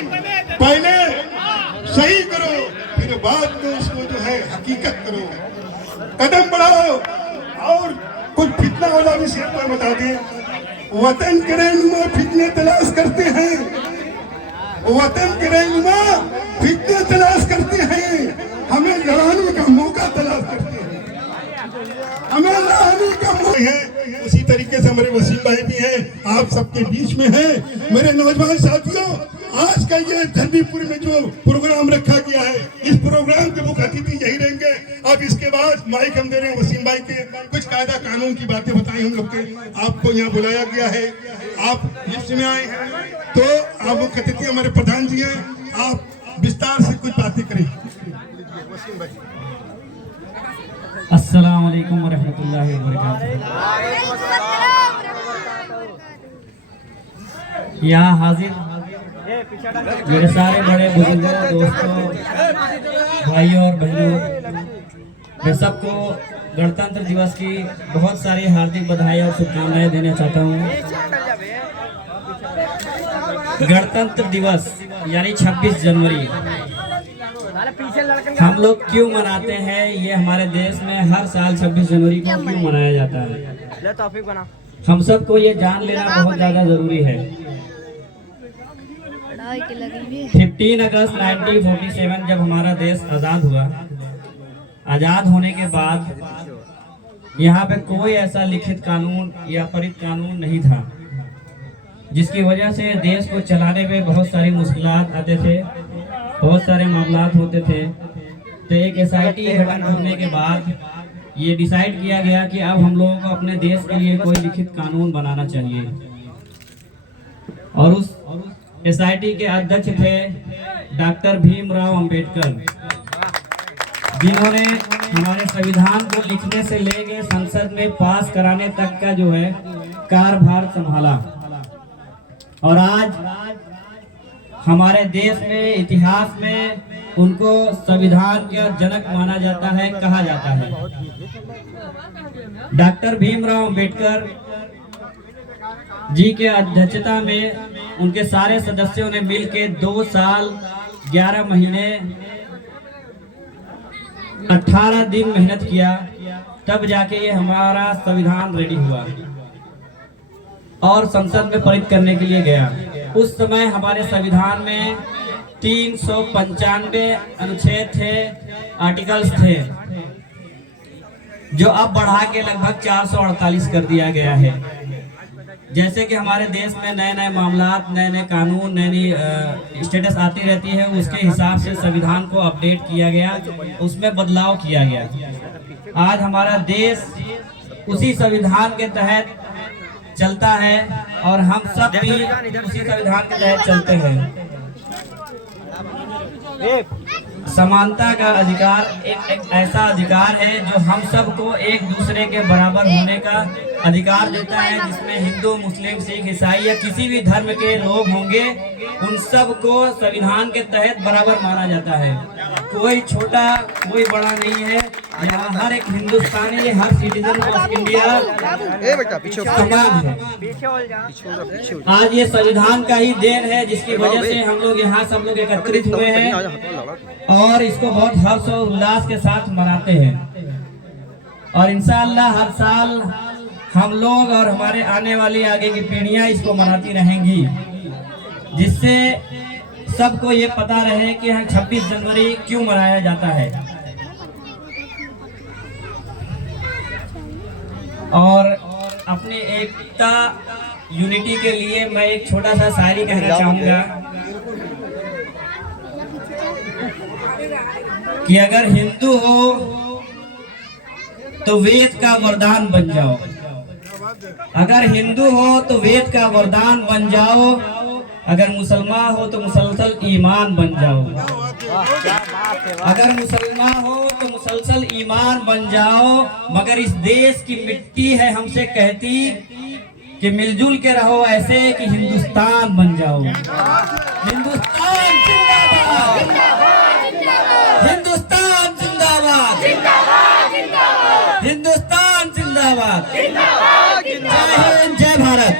पहले सही करो, फिर बाद में उसको जो है हकीकत करो, कदम बढ़ाओ। और कुछ फितना वाला भी शेर पर बता दे, वतन के रहनुमा फितने तलाश करते हैं, वतन के रहनुमा फितने तलाश करते हैं, हमें लड़ाने का मौका तलाश करते हैं, हमें लड़ाने का मौका है। उसी तरीके से हमारे वसीम भाई भी हैं, आप सबके बीच में हैं। मेरे नौजवान साथियों, आज का ये धरनीपुर में जो प्रोग्राम रखा गया है, इस प्रोग्राम के मुख्य अतिथि यही रहेंगे। अब इसके बाद माइक हम दे रहे हैं वसीम भाई के, कुछ कायदा कानून की बातें बताएं हम लोग के। आपको यहाँ बुलाया गया है, आप लिफ्ट में आए हैं, तो आप मुख्य अतिथि हमारे प्रधान जी हैं, आप विस्तार से कुछ बातें करें। वसीम भाई। अस्सलाम वालेकुम वरहमतुल्लाहि वबरकातुहू। यहाँ हाजिर मेरे सारे बड़े बुजुर्गों, दोस्तों, भाइयों और बहनों, मैं सबको गणतंत्र दिवस की बहुत सारी हार्दिक बधाई और शुभकामनाएं देना चाहता हूँ। गणतंत्र दिवस यानी 26 जनवरी हम लोग क्यों मनाते हैं, ये हमारे देश में हर साल 26 जनवरी को क्यों मनाया जाता है, हम सबको ये जान लेना बहुत ज़्यादा ज़रूरी है। 15 अगस्त 1947 जब हमारा देश आज़ाद हुआ, आज़ाद होने के बाद यहाँ पे कोई ऐसा लिखित कानून या पारित कानून नहीं था, जिसकी वजह से देश को चलाने में बहुत सारी मुश्किलात आते थे, बहुत सारे मामलात होते थे। तो एक SIT गठन करने के बाद ये डिसाइड किया गया कि अब हम लोगों को अपने देश के लिए कोई लिखित कानून बनाना चाहिए। और उस SIT के अध्यक्ष थे डॉक्टर भीमराव अंबेडकर, जिन्होंने हमारे संविधान को लिखने से लेकर संसद में पास कराने तक का जो है कार्यभार संभाला। और आज हमारे देश में, इतिहास में उनको संविधान का जनक माना जाता है, कहा जाता है। डॉक्टर भीमराव अंबेडकर जी के अध्यक्षता में उनके सारे सदस्यों ने मिलकर 2 साल 11 महीने 18 दिन मेहनत किया, तब जाके ये हमारा संविधान रेडी हुआ और संसद में पारित करने के लिए गया। उस समय हमारे संविधान में 395 अनुच्छेद थे, आर्टिकल्स थे, जो अब बढ़ा के लगभग 448 कर दिया गया है। जैसे कि हमारे देश में नए नए मामलात, नए नए कानून, नई नई स्टेटस आती रहती है, उसके हिसाब से संविधान को अपडेट किया गया, उसमें बदलाव किया गया। आज हमारा देश उसी संविधान के तहत चलता है और हम सब भी उसी संविधान के तहत चलते हैं। समानता का अधिकार एक ऐसा अधिकार है जो हम सबको एक दूसरे के बराबर होने का अधिकार देता है, जिसमें हिंदू, मुस्लिम, सिख, ईसाई या किसी भी धर्म के लोग होंगे, उन सबको संविधान के तहत बराबर माना जाता है। कोई छोटा कोई बड़ा नहीं है, यहाँ हर एक हिंदुस्तानी, हर सिटीजन ऑफ इंडिया समान है। आज ये संविधान का ही देन है, जिसकी वजह से हम लोग यहाँ सब लोग एकत्रित हुए हैं और इसको बहुत हर्ष और उल्लास के साथ मनाते हैं। और इंशाअल्लाह हर साल हम लोग और हमारे आने वाली आगे की पीढ़ियां इसको मनाती रहेंगी, जिससे सबको ये पता रहे कि 26 जनवरी क्यों मनाया जाता है। और अपनी एकता, यूनिटी के लिए मैं एक छोटा सा शायरी कहना चाहूंगा कि अगर हिंदू हो तो वेद का वरदान बन जाओ, अगर हिंदू हो तो वेद का वरदान बन जाओ, अगर मुसलमान हो तो मुसलसल ईमान बन जाओ, अगर मुसलमान हो तो मुसलसल ईमान बन जाओ। मगर इस देश की मिट्टी है हमसे कहती कि मिलजुल के रहो ऐसे कि हिंदुस्तान बन जाओ। हिंदुस्तान जिंदाबाद, हिंदुस्तान जिंदाबाद, हिंदुस्तान जिंदाबाद। जय हिंद, जय भारत।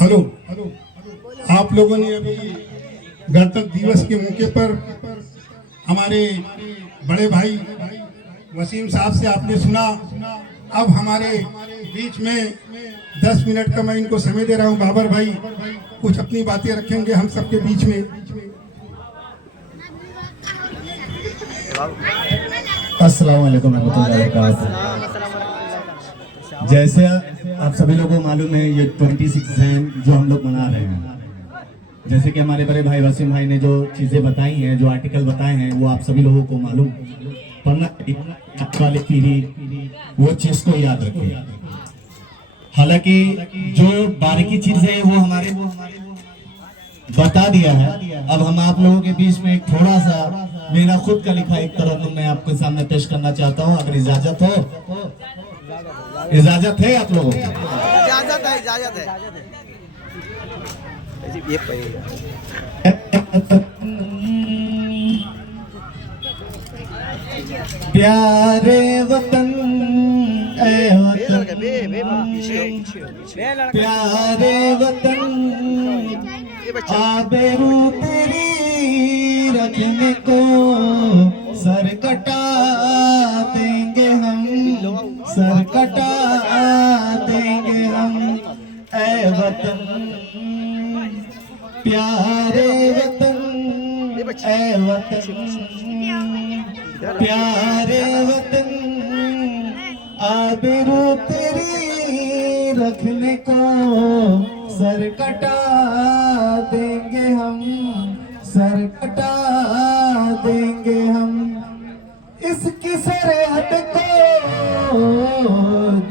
हेलो हेलो आप लोगों ने अभी गणतंत्र दिवस के मौके पर हमारे बड़े भाई वसीम साहब से आपने सुना। अब हमारे बीच में 10 मिनट का मैं इनको समय दे रहा हूं। बाबर भाई कुछ अपनी बातें रखेंगे हम सबके बीच में। अस्सलाम वालेकुम रहमतुल्लाहि व बरकातहू। जैसे आप सभी लोगों को मालूम है ये 26 जैन जो हम लोग मना रहे हैं, जैसे कि हमारे बड़े भाई वसीम भाई ने जो चीज़ें बताई हैं, जो आर्टिकल बताए हैं, वो आप सभी लोगों को मालूम पढ़ना वाली पीढ़ी वो चीज़ को याद रखे। हालांकि जो बारीकी चीज़ है वो हमारे बता दिया है। अब हम आप लोगों के बीच में एक थोड़ा सा मेरा खुद का लिखा एक तरन्नुम मैं आपके सामने पेश करना चाहता हूँ, अगर इजाजत हो। इजाजत है आप लोगों को? इजाजत है, इजाजत है। ये प्यारे वतन ऐ वतन, प्यारे वतन आबरू तेरी रखने को सर कटा देंगे हम, सर कटा देंगे हम। ऐ वतन प्यारे वतन, ऐ वतन प्यारे वतन आबरू तेरी रखने को सर कटा देंगे हम, सर कटा देंगे हम। इसकी सरहद को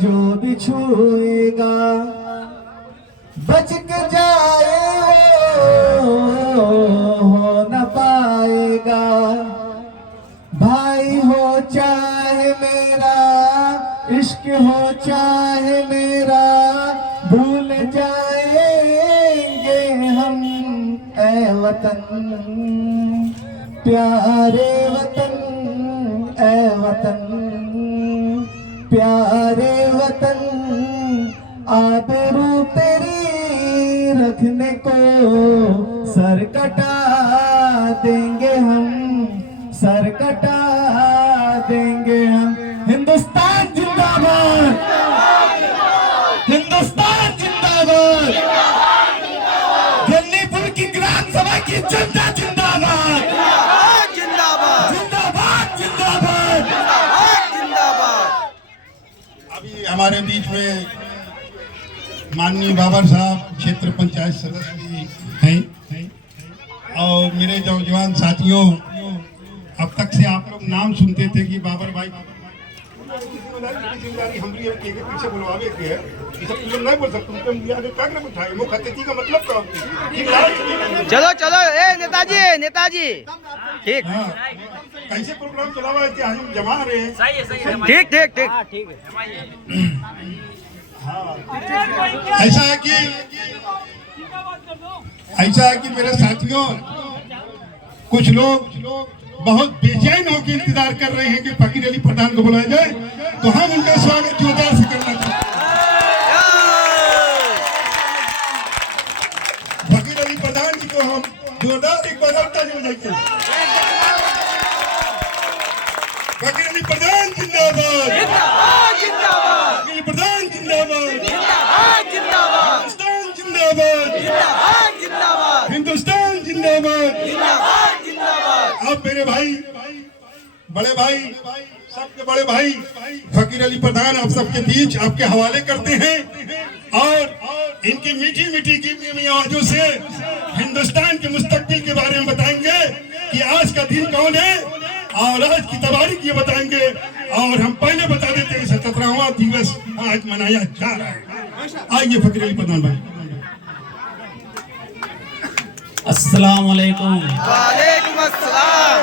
जो भी छुएगा बच के जाए वो हो न पाएगा। भाई हो चाहे मेरा, इश्क हो चाहे मेरा, भूल जाएंगे हम। ऐ वतन प्यारे वतन, ऐ वतन प्यारे वतन आबरू तेरी रखने को सर कटा देंगे हम, सर कटा देंगे हम। हिंदुस्तान जिंदाबाद, हिंदुस्तान जिंदाबाद, गन्नीपुर की ग्राम सभा की जनता जिंदाबाद, जिंदाबाद, जिंदाबाद, जिंदाबाद, जिंदाबाद। अभी हमारे बीच में माननीय बाबर साहब क्षेत्र पंचायत सदस्य भी हैं और मेरे नौजवान साथियों, अब तक से आप लोग नाम सुनते थे कि बाबर भाई जिम्मेदारी हमारी है कि पीछे बुलवावे के है। ये सब तुम नहीं बोल सकते, तुम मुझे आगे कागज उठाए मुख अतिथि का मतलब क्या होता है? चलो चलो, ए नेताजी, नेताजी ठीक। हाँ, कैसे प्रोग्राम चला हुआ है कि हम जमा रहे हैं। सही है, सही है। ठीक ठीक ठीक। ऐसा है कि मेरे साथियों, कुछ लोग बहुत बेचैन होकर इंतजार कर रहे हैं कि फकीर अली प्रधान को बुलाया जाए, तो हम उनका स्वागत जोरदार से करना चाहते हैं। फकीर अली प्रधान जी को हम जोरदार एक बार और ताली बजाएंगे। फकीर अली प्रधान जिंदाबाद, जिंदाबाद, फकीर अली प्रधान जिंदाबाद, जिंदाबाद, हिंदुस्तान जिंदाबाद, जिंदाबाद, हिंदुस्तान जिंदाबाद। जिंदाबाद, जिंदाबाद। अब मेरे भाई, बड़े भाई, सबके बड़े भाई फकीर अली प्रधान आप सबके बीच आपके हवाले करते हैं और इनकी मीठी मीठी की आवाजों से हिंदुस्तान के मुस्तकबिल के बारे में बताएंगे कि आज का दिन कौन है और आज की तारीख ये बताएंगे। और हम पहले बता देते हैं 17वां दिवस आज मनाया जा रहा है। आइए फकीर अली प्रधान भाई। अस्सलाम वालेकुम। वालेकुम अस्सलाम।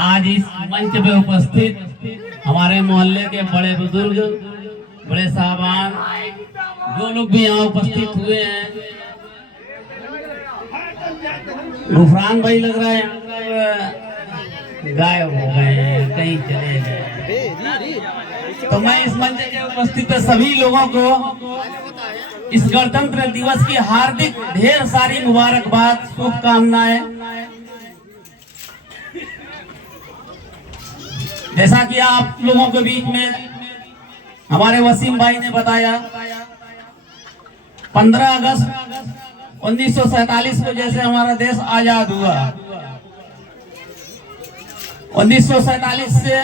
आज इस मंच पे उपस्थित हमारे मोहल्ले के बड़े बुजुर्ग, बड़े साहबान, जो लोग भी यहाँ उपस्थित हुए हैं, गुफरान भाई लग रहा है यहाँ पर गायब हो गए हैं, कहीं चले गए। तो मैं इस मंच के उपस्थित सभी लोगों को इस गणतंत्र दिवस की हार्दिक ढेर सारी मुबारकबाद, शुभकामनाएं। जैसा कि आप लोगों के बीच में हमारे वसीम भाई ने बताया, 15 अगस्त 1947 को जैसे हमारा देश आजाद हुआ, 1947 से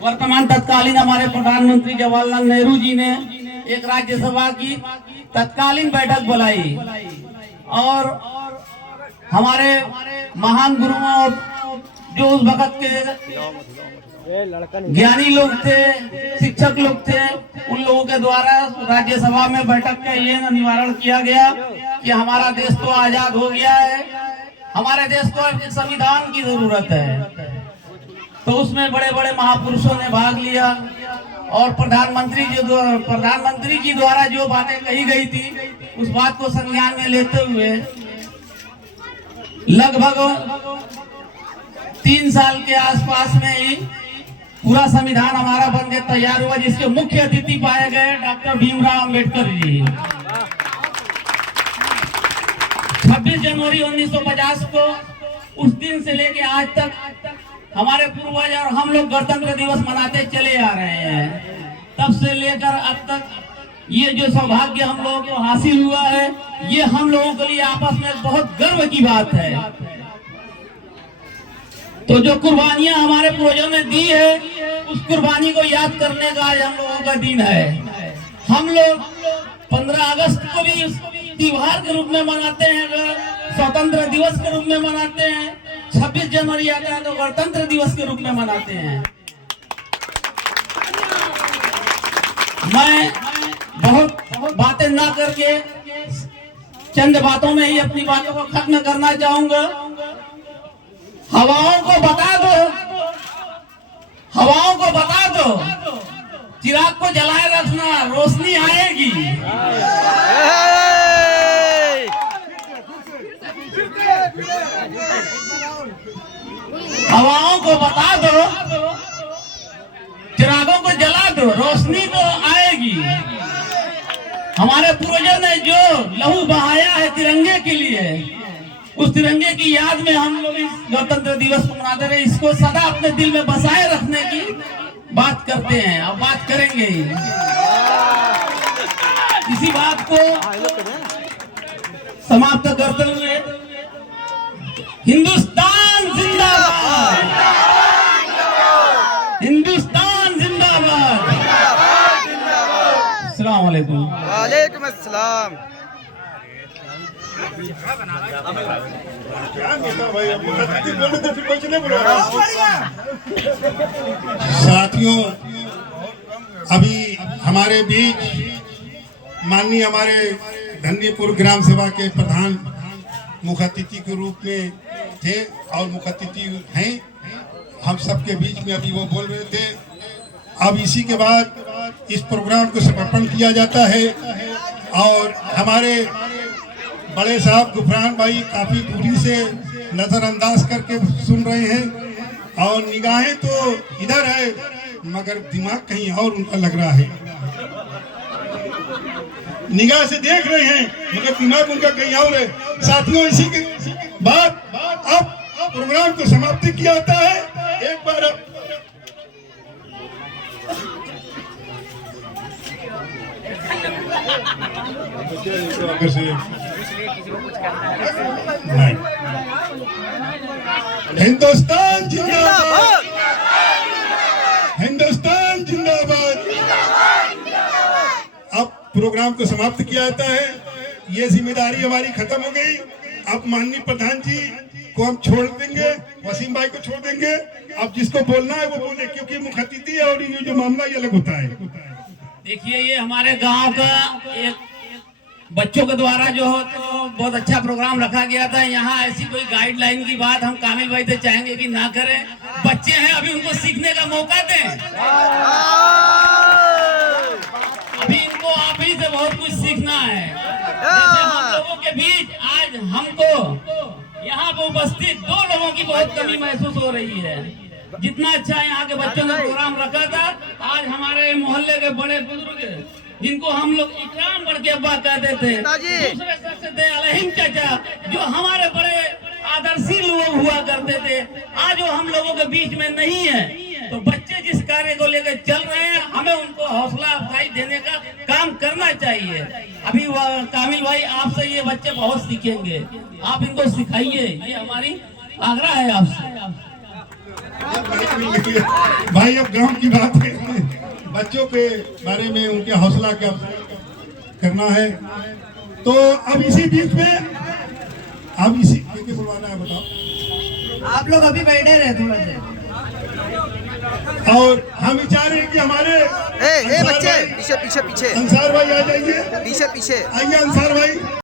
वर्तमान तत्कालीन हमारे प्रधानमंत्री जवाहरलाल नेहरू जी ने एक राज्यसभा की तत्कालीन बैठक बुलाई और हमारे महान गुरुओं और जो उस वक्त के ज्ञानी लोग थे, शिक्षक लोग थे, उन लोगों के द्वारा राज्यसभा में बैठक का ये निवारण किया गया कि हमारा देश तो आजाद हो गया है, हमारे देश को एक संविधान की जरूरत है। तो उसमें बड़े बड़े महापुरुषों ने भाग लिया और प्रधानमंत्री जी द्वारा जो बातें कही गई थी उस बात को संज्ञान में लेते हुए लगभग 3 साल के आसपास में ही पूरा संविधान हमारा बन के तैयार हुआ, जिसके मुख्य अतिथि पाए गए डॉक्टर भीमराव अंबेडकर जी। 26 जनवरी 1950 को उस दिन से लेके आज तक हमारे पूर्वज और हम लोग गणतंत्र दिवस मनाते चले आ रहे हैं। तब से लेकर अब तक ये जो सौभाग्य हम लोगों को हासिल हुआ है, ये हम लोगों के लिए आपस में बहुत गर्व की बात है। तो जो कुर्बानियां हमारे पूर्वजों ने दी है, उस कुर्बानी को याद करने का आज हम लोगों का दिन है। हम लोग 15 अगस्त को भी त्योहार के रूप में मनाते हैं, स्वतंत्र दिवस के रूप में मनाते हैं। 26 जनवरी आता है तो गणतंत्र दिवस के रूप में मनाते हैं। मैं बहुत बातें ना करके चंद बातों में ही अपनी बातों को खत्म करना चाहूंगा। हवाओं को बता दो, चिराग को जलाए रखना, रोशनी आएगी। हवाओं को बता दो, चिरागों को जला दो, रोशनी तो आएगी। हमारे पूर्वजों ने जो लहू बहाया है तिरंगे के लिए, उस तिरंगे की याद में हम लोग इस गणतंत्र दिवस को मनाते रहे। इसको सदा अपने दिल में बसाए रखने की बात करते हैं और बात करेंगे। इसी बात को समाप्त करते हुए हिंदुस्तान जिंदाबाद, हिंदुस्तान जिंदाबाद। अस्सलाम वालेकुम। वालेकुम अस्सलाम। साथियों, अभी हमारे बीच माननीय हमारे धन्यपुर ग्राम सभा के प्रधान मुख्य अतिथि के रूप में थे और मुख्य अतिथि हैं हम सबके बीच में। अभी वो बोल रहे थे। अब इसी के बाद इस प्रोग्राम को समर्पण किया जाता है और हमारे बड़े साहब गुफरान भाई काफी दूरी से नजरअंदाज करके सुन रहे हैं और निगाहें तो इधर है मगर दिमाग कहीं और उनका लग रहा है। निगाह से देख रहे हैं मगर दिमाग उनका कहीं और है। साथियों, इसी के बाद अब प्रोग्राम को समाप्ति किया जाता है। एक बार नहीं, हिंदुस्तान जिंदाबाद, हिंदुस्तान जिंदाबाद। अब प्रोग्राम को समाप्त किया जाता है। ये जिम्मेदारी हमारी खत्म हो गई। अब माननीय प्रधान जी को हम छोड़ देंगे, वसीम भाई को छोड़ देंगे। अब जिसको बोलना है वो बोले, क्योंकि मुख्य अतिथि है और ये जो मामला ये अलग होता है। देखिए, ये हमारे गांव का एक बच्चों के द्वारा जो हो तो बहुत अच्छा प्रोग्राम रखा गया था। यहाँ ऐसी कोई गाइडलाइन की बात हम कामिल भाई से चाहेंगे कि ना करें। बच्चे हैं, अभी उनको सीखने का मौका दें। अभी इनको आप ही से बहुत कुछ सीखना है। जैसे हम लोगों के बीच आज हमको यहाँ पे उपस्थित 2 लोगों की बहुत कमी महसूस हो रही है। जितना अच्छा यहाँ के बच्चों ने प्रोग्राम रखा था, आज हमारे मोहल्ले के बड़े बुजुर्ग जिनको हम लोग इकराम बढ़ के अब्बा कहते थे, दूसरे शख्स थे अलहिम चाचा, जो हमारे बड़े आदर्शी लोग हुआ करते थे, आज वो हम लोगों के बीच में नहीं है। तो बच्चे जिस कार्य को लेकर चल रहे हैं, हमें उनको हौसला अफजाई देने का काम करना चाहिए। अभी कामिल भाई आपसे ये बच्चे बहुत सीखेंगे, आप इनको सिखाइए, ये हमारी आग्रह है आपसे। भाई अब गांव की बात है, बच्चों के बारे में उनके हौसला क्या करना है। तो अब इसी बीच में अब इसी क्या बुलवाना है बताओ। आप लोग अभी बैठे रहे थोड़ा से, और हम विचार रहे कि हमारे ए बच्चे पीछे पीछे पीछे अंसार भाई आ जाइए, पीछे पीछे आइए अंसार भाई।